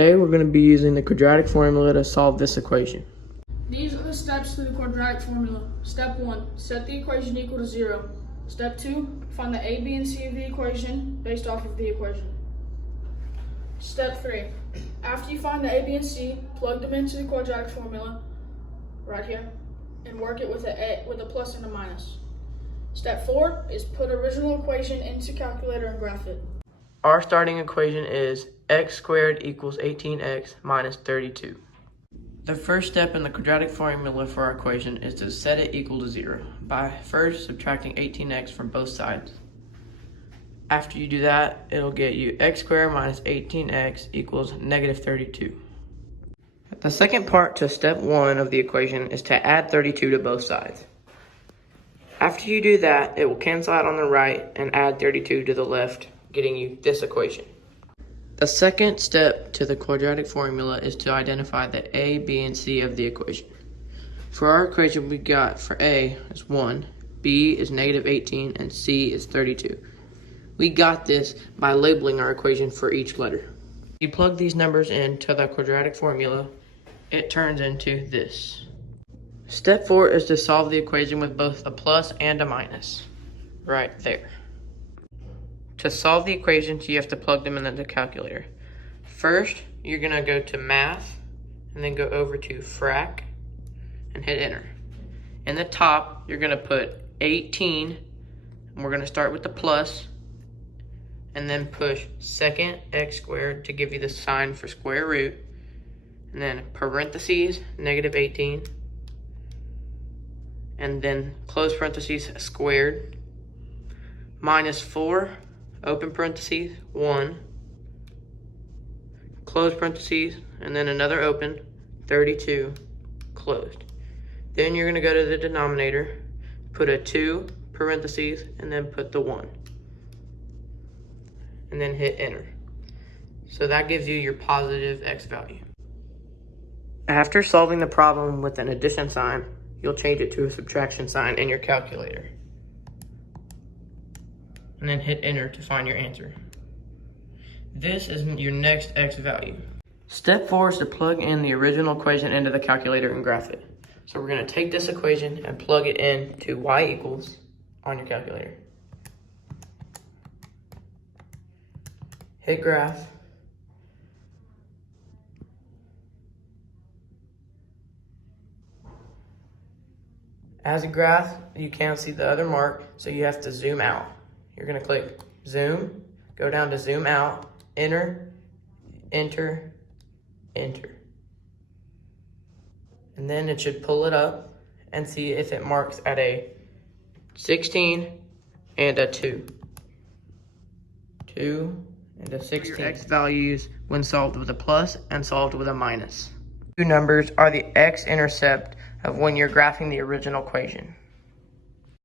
Today we're going to be using the quadratic formula to solve this equation. These are the steps to the quadratic formula. Step 1, set the equation equal to 0. Step 2, find the a, b, and c of the equation based off of the equation. Step 3, after you find the a, b, and c, plug them into the quadratic formula right here and work it with a plus and a minus. Step 4 is put original equation into calculator and graph it. Our starting equation is x squared equals 18x minus 32. The first step in the quadratic formula for our equation is to set it equal to 0 by first subtracting 18x from both sides. After you do that, it'll get you x squared minus 18x equals negative 32. The second part to step 1 of the equation is to add 32 to both sides. After you do that, it will cancel out on the right and add 32 to the left, getting you this equation. The second step to the quadratic formula is to identify the a, b, and c of the equation. For our equation, we got for a is 1, b is negative 18, and c is 32. We got this by labeling our equation for each letter. If you plug these numbers into the quadratic formula, it turns into this. Step 4 is to solve the equation with both a plus and a minus, right there. To solve the equations, you have to plug them into the calculator. First, you're going to go to math, and then go over to frac, and hit enter. In the top, you're going to put 18, and we're going to start with the plus, and then push second x squared to give you the sign for square root, and then parentheses, negative 18, and then close parentheses, squared, minus 4, open parentheses, 1, close parentheses, and then another open, 32, closed. Then you're going to go to the denominator, put a 2, parentheses, and then put the 1. And then hit enter. So that gives you your positive x value. After solving the problem with an addition sign, you'll change it to a subtraction sign in your calculator. And then hit enter to find your answer. This is your next x value. Step 4 is to plug in the original equation into the calculator and graph it. So we're going to take this equation and plug it in to y equals on your calculator. Hit graph. As a graph, you can't see the other mark, so you have to zoom out. You're going to click zoom, go down to zoom out, enter, enter, enter. And then it should pull it up and see if it marks at a 16 and a 2. 2 and a 16. Your x values when solved with a plus and solved with a minus. Two numbers are the x-intercept of when you're graphing the original equation.